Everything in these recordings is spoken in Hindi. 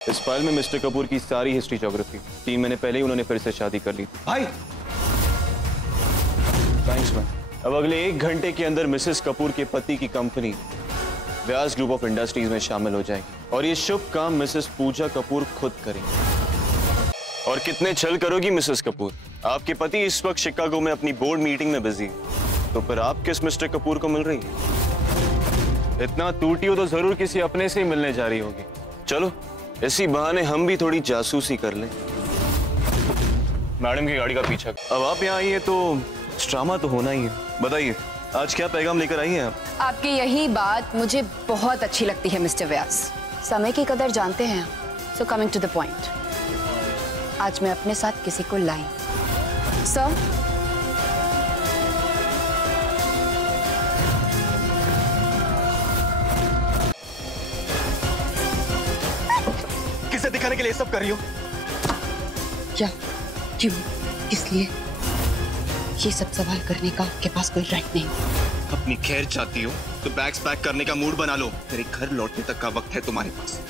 इस फाइल में मिस्टर कपूर की सारी हिस्ट्री, ज्योग्राफी। 3 महीने पहले ही उन्होंने फिर से शादी कर ली थी। भाई थैंक्स मैम। अब अगले 1 घंटे के अंदर मिसेस कपूर के पति की company Vyas group of industries में शामिल हो जाएगी और ये शुभ काम मिसेस पूजा कपूर खुद करेंगी। और कितने छल करोगी मिसेस कपूर? आपके पति इस वक्त शिकागो में अपनी बोर्ड मीटिंग में बिजी है, तो फिर आप किस मिस्टर कपूर को मिल रही है? इतना टूटी हो तो जरूर किसी अपने से ही मिलने जा रही होगी। चलो इसी बहाने हम भी थोड़ी जासूसी कर लें। मैडम की गाड़ी का पीछा। अब आप यहाँ आई है तो ड्रामा तो होना ही है। बताइए आज क्या पैगाम लेकर आई हैं आप? आपकी यही बात मुझे बहुत अच्छी लगती है मिस्टर व्यास। समय की कदर जानते हैं आप। So coming to the point, आज मैं अपने साथ किसी को लाई। सर, किसे दिखाने के लिए सब कर रही हो? क्या, क्यों, किस लिए? ये सब सवाल करने का आपके पास कोई राइट नहीं। अपनी खैर चाहती हो तो बैग्स पैक करने का मूड बना लो। मेरे घर लौटने तक का वक्त है तुम्हारे पास।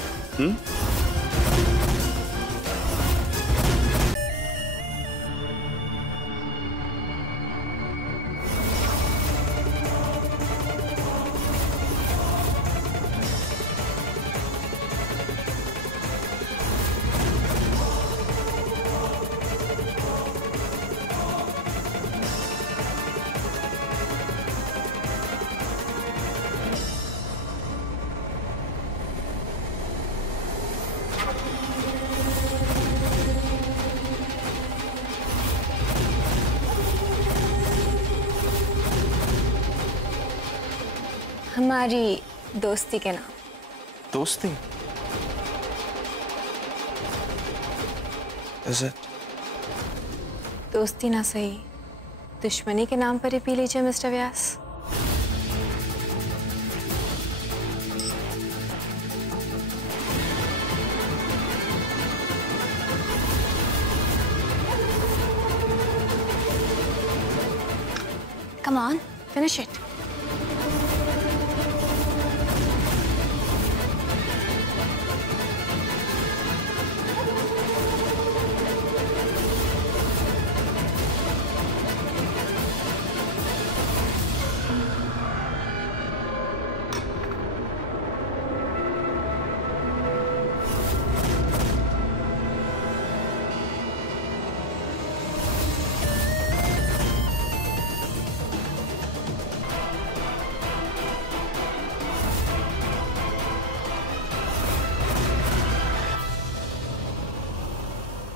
हमारी दोस्ती के नाम। दोस्ती? Is it? दोस्ती ना सही, दुश्मनी के नाम पर ही पी लीजिए mister Vyas. Come on, finish it.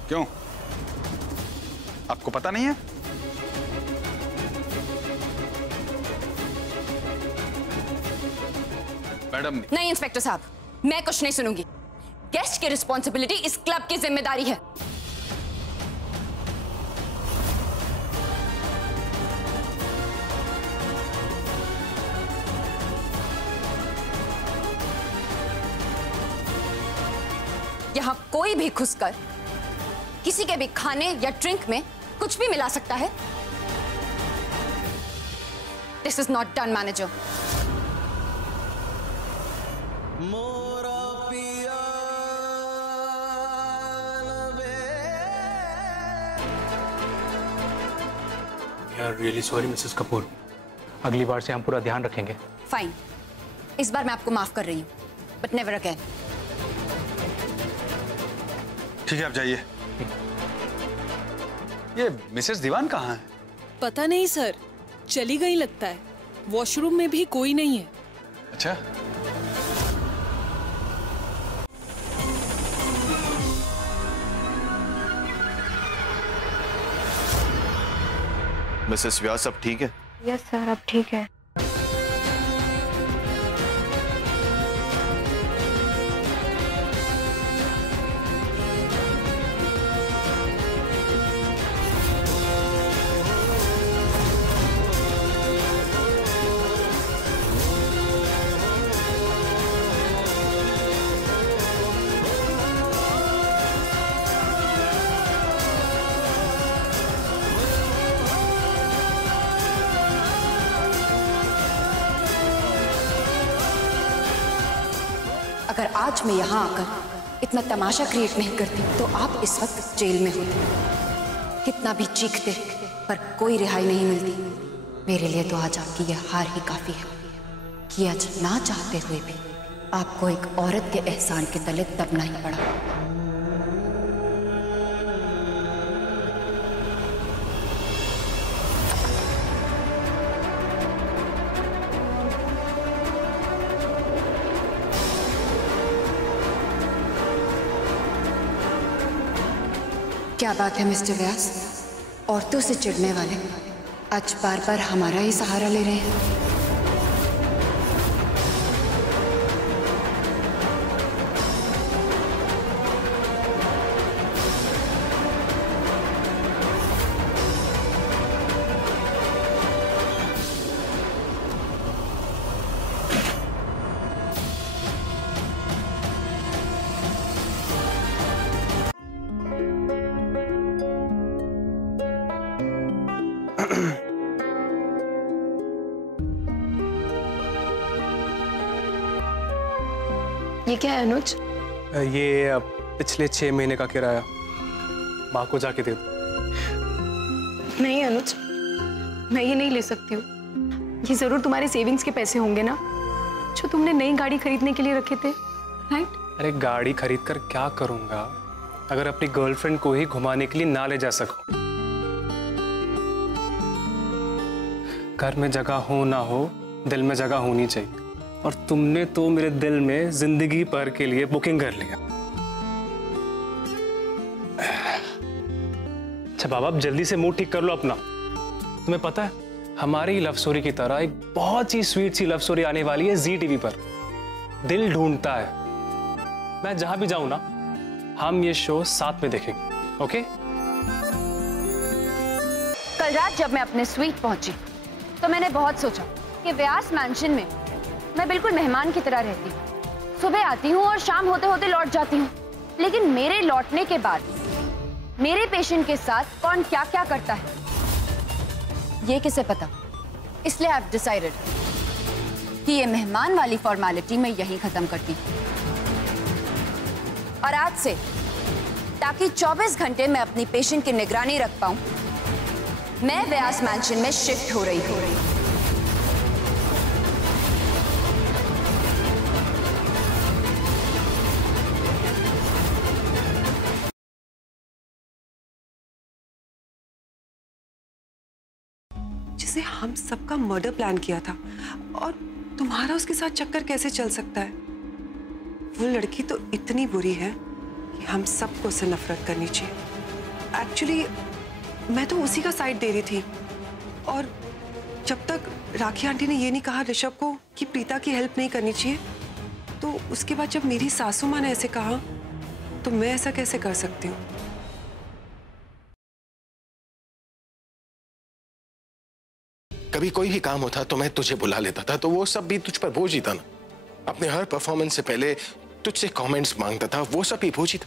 क्यों, आपको पता नहीं है? मैडम। नहीं इंस्पेक्टर साहब, मैं कुछ नहीं सुनूंगी। गेस्ट की रिस्पॉन्सिबिलिटी इस क्लब की जिम्मेदारी है। यहां कोई भी घुसकर किसी के भी खाने या ड्रिंक में कुछ भी मिला सकता है। This is not done manager. We are really sorry, Mrs Kapoor. अगली बार से हम पूरा ध्यान रखेंगे। फाइन, इस बार मैं आपको माफ कर रही हूं, बट नेवर अगेन। ठीक है, आप जाइए। ये मिसेस दीवान कहाँ है? पता नहीं सर, चली गई लगता है। वॉशरूम में भी कोई नहीं है। अच्छा, मिसेस व्यास अब ठीक है? यस सर, अब ठीक है। अगर आज मैं यहां आकर इतना तमाशा क्रिएट नहीं करती तो आप इस वक्त जेल में होते। कितना भी चीखते पर कोई रिहाई नहीं मिलती। मेरे लिए तो आज आपकी यह हार ही काफी है कि आज ना चाहते हुए भी आपको एक औरत के एहसान के तले दबना ही पड़ा। क्या बात है मिस्टर व्यास, औरतों से चिढ़ने वाले आज बार बार हमारा ही सहारा ले रहे हैं। ये क्या है अनुज? ये पिछले 6 महीने का किराया माँ को जाके दे दो। नहीं अनुज, मैं ये नहीं ले सकती हूँ। ये जरूर तुम्हारे सेविंग्स के पैसे होंगे ना, जो तुमने नई गाड़ी खरीदने के लिए रखे थे, राइट? अरे गाड़ी खरीद कर क्या करूंगा अगर अपनी गर्लफ्रेंड को ही घुमाने के लिए ना ले जा सकूं? घर में जगह हो ना हो, दिल में जगह होनी चाहिए। और तुमने तो मेरे दिल में जिंदगी भर के लिए बुकिंग कर लिया। अच्छा बाबा, अब जल्दी से मूड ठीक कर लो अपना। तुम्हें पता है हमारी लव स्टोरी की तरह एक बहुत ही स्वीट सी लव स्टोरी आने वाली है जी टीवी पर, दिल ढूंढता है। मैं जहां भी जाऊं ना, हम ये शो साथ में देखेंगे, ओके? कल रात जब मैं अपने स्वीट पहुंची तो मैंने बहुत सोचा कि व्यास मैंशन में मैं बिल्कुल मेहमान की तरह रहती हूँ। सुबह आती हूँ और शाम होते होते लौट जाती हूँ। लेकिन मेरे लौटने के बाद मेरे पेशेंट के साथ कौन क्या क्या करता है ये किसे पता। इसलिए आई हैव डिसाइडेड कि ये मेहमान वाली फॉर्मेलिटी मैं यहीं खत्म करती हूँ। और आज से ताकि 24 घंटे मैं अपनी पेशेंट की निगरानी रख पाऊं, मैं व्यास मैंशन में शिफ्ट हो रही हूँ। जिसे हम सबका मर्डर प्लान किया था, और तुम्हारा उसके साथ चक्कर कैसे चल सकता है? वो लड़की तो इतनी बुरी है कि हम सबको उससे नफरत करनी चाहिए। एक्चुअली मैं तो उसी का साइड दे रही थी, और जब तक राखी आंटी ने ये नहीं कहा ऋषभ को कि प्रीता की हेल्प नहीं करनी चाहिए, तो उसके बाद जब मेरी सासू माँ ने ऐसे कहा तो मैं ऐसा कैसे कर सकती हूँ? कभी कोई भी काम होता तो मैं तुझे बुला लेता था, तो वो सब भी तुझ पर बोझ ही था ना। अपने हर परफॉर्मेंस से पहले तुझसे कमेंट्स मांगता था, वो सब भी बोझ ही था।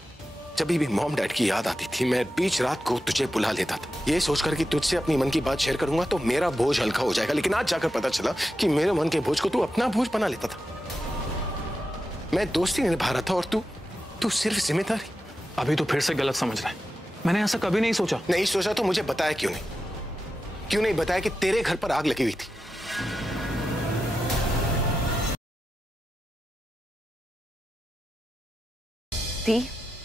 जब भी मॉम डैड की याद आती थी, मैं बीच रात को तुझे बुला लेता था, ये सोचकर कि तुझसे अपनी मन की बात शेयर करूंगा तो मेरा बोझ हल्का हो जाएगा। लेकिन आज जाकर पता चला कि मेरे मन के बोझ को तू अपना बोझ बना लेता था। मैं दोस्ती निभा रहा था और तू सिर्फ जिम्मेदारी। अभी तो फिर से गलत समझ रहा है। मैंने ऐसा कभी नहीं सोचा। नहीं सोचा तो मुझे बताया क्यों नहीं? क्यों नहीं बताया कि तेरे घर पर आग लगी हुई थी?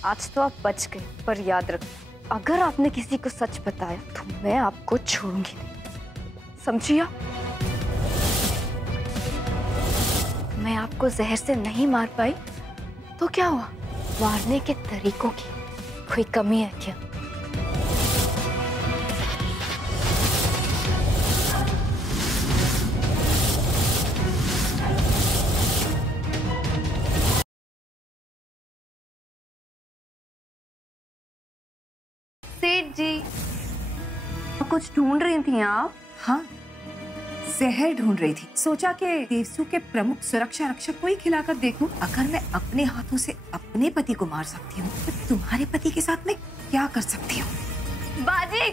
आज तो आप बच गए, पर याद रखना अगर आपने किसी को सच बताया तो मैं आपको छोड़ूंगी नहीं, समझिए? मैं आपको जहर से नहीं मार पाई तो क्या हुआ? मारने के तरीकों की कोई कमी है क्या? सेठ जी, कुछ ढूंढ रही थी आप? हाँ, जहर ढूंढ रही थी। सोचा कि देवसू के प्रमुख सुरक्षा रक्षक को ही खिलाकर देखूं। अगर मैं अपने हाथों से अपने पति को मार सकती हूँ तो तुम्हारे पति के साथ मैं क्या कर सकती हूँ? बाजी,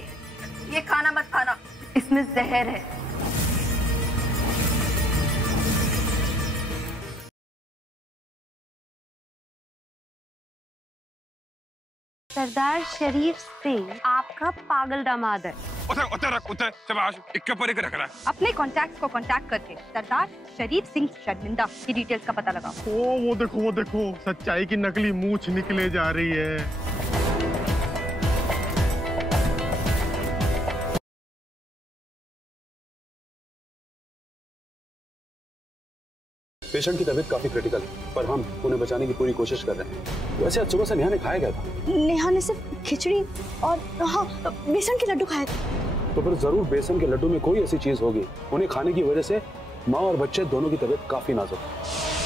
ये खाना मत खाना, इसमें जहर है। सरदार शरीफ सिंह आपका पागल दामाद है। अपने कॉन्टैक्ट्स को कांटेक्ट करके सरदार शरीफ सिंह शर्मिंदा की डिटेल्स का पता लगाओ। वो देखो सच्चाई की नकली मूंछ निकले जा रही है। पेशेंट की तबीयत काफी क्रिटिकल है, पर हम उन्हें बचाने की पूरी कोशिश कर रहे हैं। वैसे आज सुबह से नेहा ने खाया क्या था? नेहा ने सिर्फ खिचड़ी और हाँ बेसन के लड्डू खाए थे। तो फिर जरूर बेसन के लड्डू में कोई ऐसी चीज होगी, उन्हें खाने की वजह से माँ और बच्चे दोनों की तबीयत काफी नाजुक है।